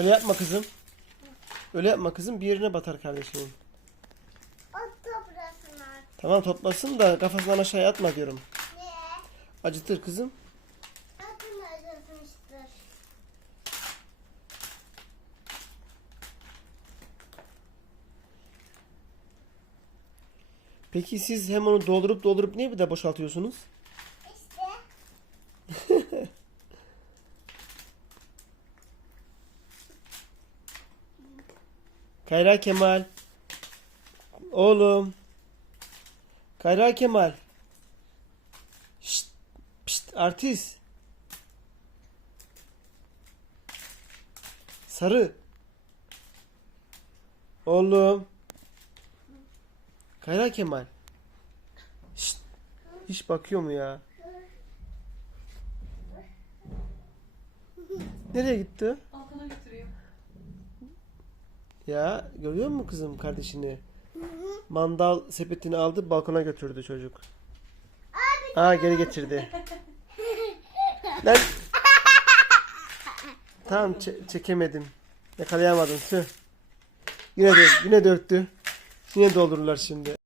Öyle yapma kızım. Öyle yapma kızım. Bir yerine batar kardeşinin. O artık. Tamam toplasın da kafasından aşağıya atma diyorum. Niye? Acıtır kızım. Adını öldürmüştür. Peki siz hem onu doldurup doldurup niye bir de boşaltıyorsunuz? Kayra Kemal. Oğlum. Kayra Kemal. Şşt, pşt, artist. Sarı. Oğlum. Kayra Kemal. Şşt, hiç bakıyor mu ya? Nereye gitti? Balkona götüreyim. Ya görüyor musun kızım kardeşini? Mandal sepetini aldı balkona götürdü çocuk. Aa geri getirdi. Lan. Tamam çe- çekemedim. Yakalayamadım. Tüh. Yine de yine döktü. Yine doldururlar şimdi.